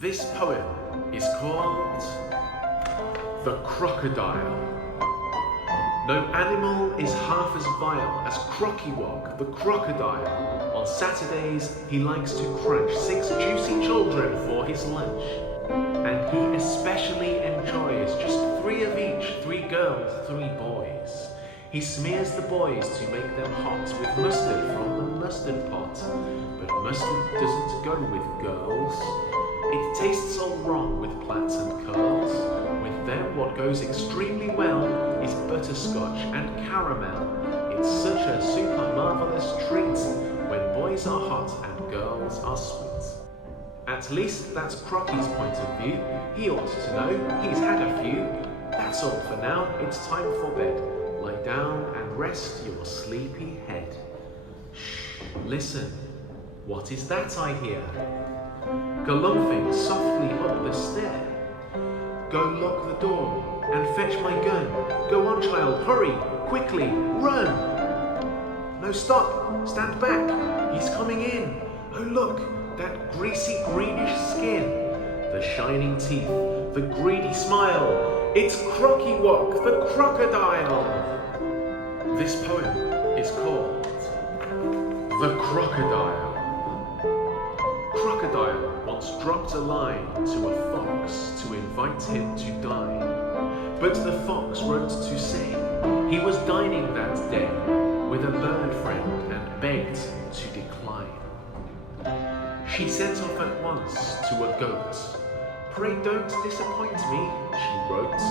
This poem is called The Crocodile. No animal is half as vile as Crocky-Wog the crocodile. On Saturdays he likes to crunch 6 juicy children for his lunch. And he especially enjoys just 3 of each, 3 girls, 3 boys. He smears the boys to make them hot with mustard from the mustard pot. But mustard doesn't go with girls. It tastes all wrong with plaits and curls. With them what goes extremely well is butterscotch and caramel. It's such a super marvellous treat when boys are hot and girls are sweet. At least that's Crocky's point of view. He ought to know, he's had a few. That's all for now, it's time for bed. Lie down and rest your sleepy head. Shh, listen, what is that I hear? Galumphing softly up the stair. Go lock the door and fetch my gun. Go on, child, hurry, quickly, run! No, stop, stand back, he's coming in. Oh look, that greasy greenish skin, the shining teeth, the greedy smile. It's Crocky-Wog the crocodile. This poem is called The Crocodile. Crocodile once dropped a line to a fox to invite him to dine. But the fox wrote to say he was dining that day with a bird friend and begged to decline. She sent off at once to a goat. Pray don't disappoint me, she wrote.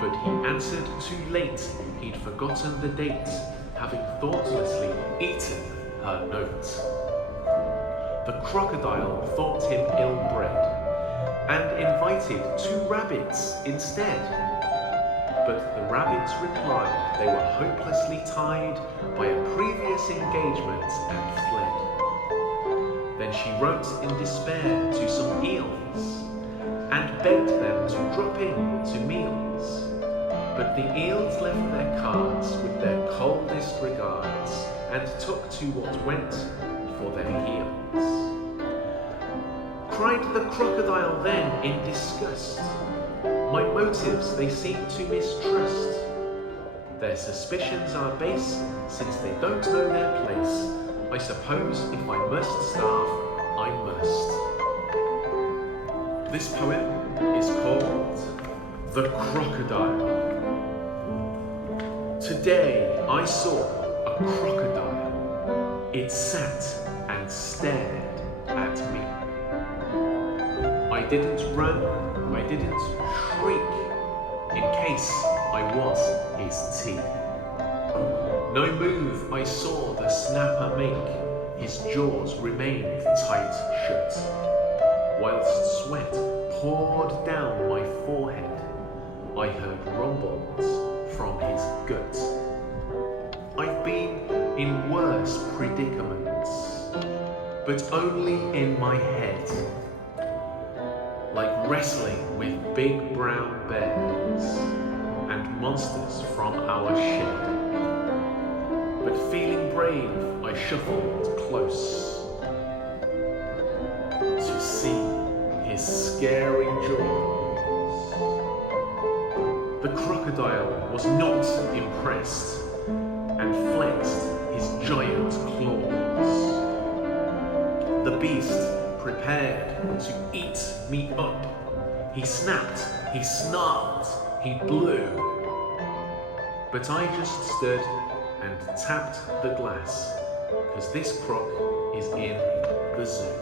But he answered too late, he'd forgotten the date, having thoughtlessly eaten her note. The crocodile thought him ill-bred, and invited 2 rabbits instead. But the rabbits replied they were hopelessly tied by a previous engagement and fled. Then she wrote in despair to some eels, and begged them to drop in to meals. But the eels left their cards with their coldest regards, and took to what went for their heels. Cried the crocodile then in disgust, my motives they seem to mistrust. Their suspicions are base, since they don't know their place. I suppose if I must starve, I must. This poem is called The Crocodile. Today I saw a crocodile. It sat and stared at me. I didn't run, I didn't shriek, in case I was his teeth. No move I saw the snapper make, his jaws remained tight shut. Whilst sweat poured down my forehead, I heard rumbles from his gut. I've been in worse predicaments, but only in my head. Like wrestling with big brown bears and monsters from our shed. But feeling brave, I shuffled close to see his scary jaws. The crocodile was not impressed and flexed his giant claws. The beast prepared to eat me up. He snapped, he snarled, he blew. But I just stood and tapped the glass, 'cause this croc is in the zoo.